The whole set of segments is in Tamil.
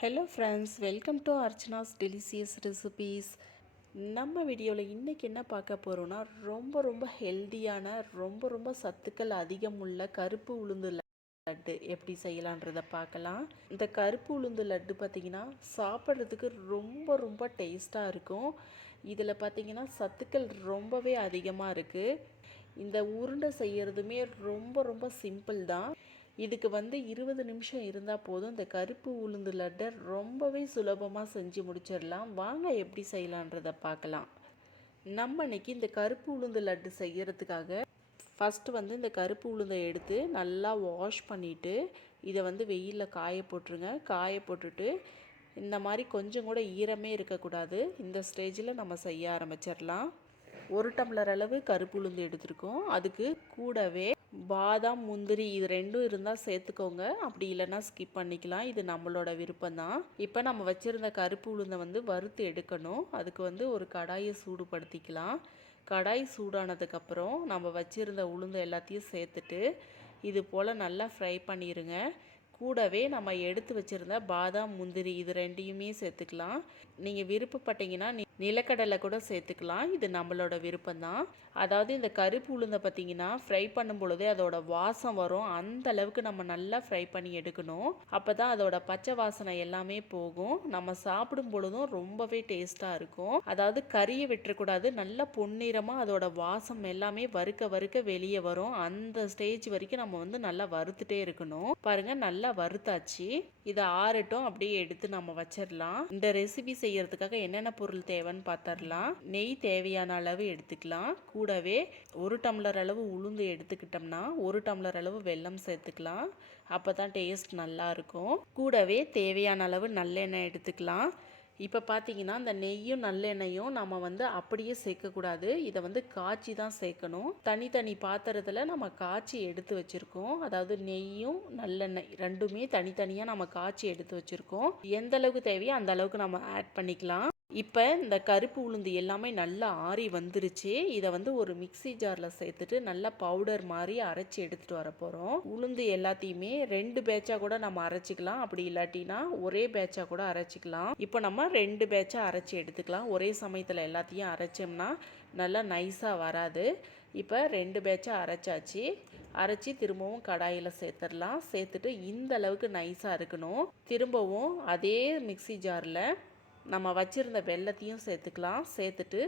Hello friends welcome to Archana's delicious recipes நம்ம வீடியோவில் இன்றைக்கி என்ன பார்க்க போகிறோன்னா ரொம்ப ரொம்ப ஹெல்தியான ரொம்ப ரொம்ப சத்துக்கள் அதிகம் உள்ள கருப்பு உளுந்து லட்டு எப்படி செய்யலான்றதை பார்க்கலாம். இந்த கருப்பு உளுந்து லட்டு பார்த்திங்கன்னா சாப்பிட்றதுக்கு ரொம்ப ரொம்ப டேஸ்ட்டாக இருக்கும். இதில் பார்த்திங்கன்னா சத்துக்கள் ரொம்பவே அதிகமாக இருக்குது இந்த உருண்டை செய்கிறதுமே ரொம்ப ரொம்ப சிம்பிள் தான். இதுக்கு வந்து இருபது நிமிஷம் இருந்தால் போதும். இந்த கருப்பு உளுந்து லட்டை ரொம்பவே சுலபமாக செஞ்சு முடிச்சிடலாம். வாங்க எப்படி செய்யலான்றதை பார்க்கலாம். நம்ம இன்னைக்கு இந்த கருப்பு உளுந்து லட்டு செய்கிறதுக்காக ஃபஸ்ட்டு வந்து இந்த கருப்பு உளுந்தை எடுத்து நல்லா வாஷ் பண்ணிவிட்டு இதை வந்து வெயிலில் காய போட்டுருங்க. காய போட்டுட்டு இந்த மாதிரி கொஞ்சம் கூட ஈரமே இருக்கக்கூடாது. இந்த ஸ்டேஜில் நம்ம செய்ய ஆரம்பிச்சிடலாம். ஒரு டம்ளர் அளவு கருப்பு உளுந்து எடுத்திருக்கோம். அதுக்கு கூடவே பாதாம் முந்திரி இது ரெண்டும் இருந்தால் சேர்த்துக்கோங்க. அப்படி இல்லைன்னா ஸ்கிப் பண்ணிக்கலாம். இது நம்மளோட விருப்பம் தான் இப்போ நம்ம வச்சுருந்த கருப்பு உளுந்தை வந்து வறுத்து எடுக்கணும். அதுக்கு வந்து ஒரு கடாயை சூடுபடுத்திக்கலாம். கடாய் சூடானதுக்கப்புறம் நம்ம வச்சுருந்த உளுந்தை எல்லாத்தையும் சேர்த்துட்டு இது போல் நல்லா ஃப்ரை பண்ணிடுங்க கூடவே நம்ம எடுத்து வச்சுருந்த பாதாம் முந்திரி இது ரெண்டையுமே சேர்த்துக்கலாம். நீங்கள் விருப்பப்பட்டீங்கன்னா நிலக்கடலை கூட சேர்த்துக்கலாம். இது நம்மளோட விருப்பம்தான். அதாவது இந்த கருப்பு உளுந்தை பார்த்தீங்கன்னா ஃப்ரை பண்ணும் பொழுதே அதோட வாசம் வரும். அந்த அளவுக்கு நம்ம நல்லா ஃப்ரை பண்ணி எடுக்கணும். அப்போ தான் அதோட பச்சை வாசனை எல்லாமே போகும். நம்ம சாப்பிடும் பொழுதும் ரொம்பவே டேஸ்ட்டாக இருக்கும். அதாவது கறியை விட்டுறக்கூடாது. நல்லா பொன்னிறமாக அதோட வாசம் எல்லாமே வறுக்க வறுக்க வெளியே வரும். அந்த ஸ்டேஜ் வரைக்கும் நம்ம வந்து நல்லா வறுத்துட்டே இருக்கணும். பாருங்க நல்லா வறுத்தாச்சு. இதை ஆறட்டும் அப்படியே எடுத்து நம்ம வச்சிடலாம். இந்த ரெசிபி செய்யறதுக்காக என்னென்ன பொருள் தேவை? தேவைன்னு பாத்திரலாம் நெய் தேவையான அளவு எடுத்துக்கலாம். கூடவே ஒரு டம்ளர் அளவு உளுந்து எடுத்துக்கிட்டோம்னா ஒரு டம்ளர் அளவு வெல்லம் சேர்த்துக்கலாம். அப்போ தான் டேஸ்ட் நல்லாயிருக்கும் கூடவே தேவையான அளவு நல்லெண்ணெய் எடுத்துக்கலாம். இப்போ பார்த்தீங்கன்னா அந்த நெய்யும் நல்லெண்ணெயும் நம்ம வந்து அப்படியே சேர்க்கக்கூடாது. இதை வந்து காய்ச்சி தான் சேர்க்கணும். தனித்தனி பாத்திரத்தில் நம்ம காய்ச்சி எடுத்து வச்சுருக்கோம். அதாவது நெய்யும் நல்லெண்ணெய் ரெண்டுமே தனித்தனியாக நம்ம காய்ச்சி எடுத்து வச்சுருக்கோம். எந்த அளவுக்கு தேவையோ அந்த அளவுக்கு நம்ம ஆட் பண்ணிக்கலாம். இப்போ இந்த கருப்பு உளுந்து எல்லாமே நல்லா ஆறி வந்துருச்சு. இதை வந்து ஒரு மிக்சி ஜாரில் சேர்த்துட்டு நல்லா பவுடர் மாதிரி அரைச்சி எடுத்துகிட்டு வர போகிறோம் உளுந்து எல்லாத்தையுமே ரெண்டு பேட்சாக கூட நம்ம அரைச்சிக்கலாம். அப்படி இல்லாட்டினா ஒரே பேட்சாக கூட அரைச்சிக்கலாம். இப்போ நம்ம ரெண்டு பேட்சாக அரைச்சி எடுத்துக்கலாம். ஒரே சமயத்தில் எல்லாத்தையும் அரைச்சோம்னா நல்லா நைஸாக வராது. இப்போ ரெண்டு பேட்சாக அரைச்சாச்சு. அரைச்சி திரும்பவும் கடாயில் சேர்த்துடலாம். சேர்த்துட்டு இந்த அளவுக்கு நைஸாக இருக்கணும். திரும்பவும் அதே மிக்சி ஜாரில் நம்ம வச்சுருந்த வெள்ளத்தையும் சேர்த்துக்கலாம். சேர்த்துட்டு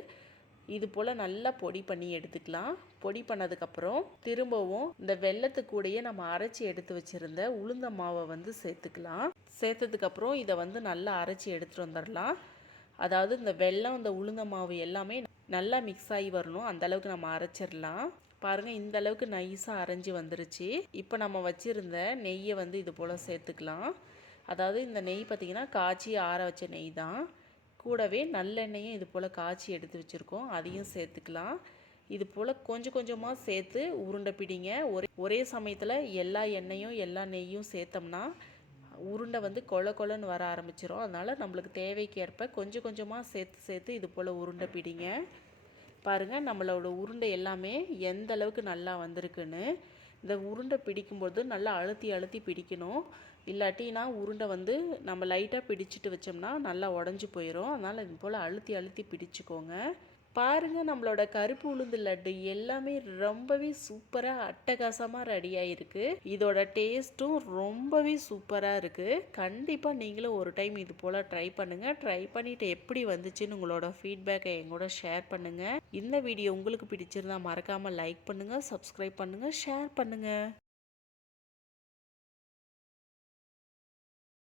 இது போல் நல்லா பொடி பண்ணி எடுத்துக்கலாம். பொடி பண்ணதுக்கப்புறம் திரும்பவும் இந்த வெள்ளத்துக்கூடையே நம்ம அரைச்சி எடுத்து வச்சுருந்த உளுந்த மாவை வந்து சேர்த்துக்கலாம். சேர்த்ததுக்கப்புறம் இதை வந்து நல்லா அரைச்சி எடுத்துகிட்டு வந்துடலாம் அதாவது இந்த வெள்ளம் இந்த உளுந்த மாவு எல்லாமே நல்லா மிக்ஸ் ஆகி வரணும். அந்தளவுக்கு நம்ம அரைச்சிடலாம் பாருங்கள் இந்த அளவுக்கு நைஸாக அரைஞ்சி வந்துருச்சு. இப்போ நம்ம வச்சுருந்த நெய்யை வந்து இது போல் சேர்த்துக்கலாம். அதாவது இந்த நெய் பார்த்திங்கன்னா காய்ச்சி ஆற வச்ச நெய் தான். கூடவே நல்லெண்ணெயும் இது போல் காய்ச்சி எடுத்து வச்சுருக்கோம். அதையும் சேர்த்துக்கலாம். இது போல் கொஞ்சம் கொஞ்சமாக சேர்த்து உருண்டை பிடிங்க. ஒரே ஒரே சமயத்தில் எல்லா எண்ணெயும் எல்லா நெய்யும் சேர்த்தோம்னா உருண்டை வந்து கொல கொலன்னு வர ஆரம்பிச்சிடும் அதனால் நம்மளுக்கு தேவைக்கு ஏற்ப கொஞ்சம் கொஞ்சமாக சேர்த்து சேர்த்து இது போல் உருண்டை பிடிங்க. பாருங்கள் நம்மளோட உருண்டை எல்லாமே எந்த அளவுக்கு நல்லா வந்திருக்குன்னு. இந்த உருண்டை பிடிக்கும்போது நல்லா அழுத்தி அழுத்தி பிடிக்கணும். இல்லாட்டினா உருண்டை வந்து நம்ம லைட்டாக பிடிச்சிட்டு வச்சோம்னா நல்லா உடஞ்சி போயிடும் அதனால் இது போல் அழுத்தி அழுத்தி பிடிச்சிக்கோங்க. பாருங்கள் நம்மளோட கருப்பு உளுந்து லட்டு எல்லாமே ரொம்பவே சூப்பராக அட்டகாசமாக ரெடி ஆகிருக்கு இதோட டேஸ்ட்டும் ரொம்பவே சூப்பராக இருக்குது கண்டிப்பாக நீங்களும் ஒரு டைம் இது போல் ட்ரை பண்ணுங்கள் ட்ரை பண்ணிவிட்டு எப்படி வந்துச்சுன்னு உங்களோட ஃபீட்பேக்கை எங்கூட ஷேர் பண்ணுங்கள் இந்த வீடியோ உங்களுக்கு பிடிச்சிருந்தா மறக்காமல் லைக் பண்ணுங்கள் சப்ஸ்கிரைப் பண்ணுங்கள் ஷேர் பண்ணுங்கள்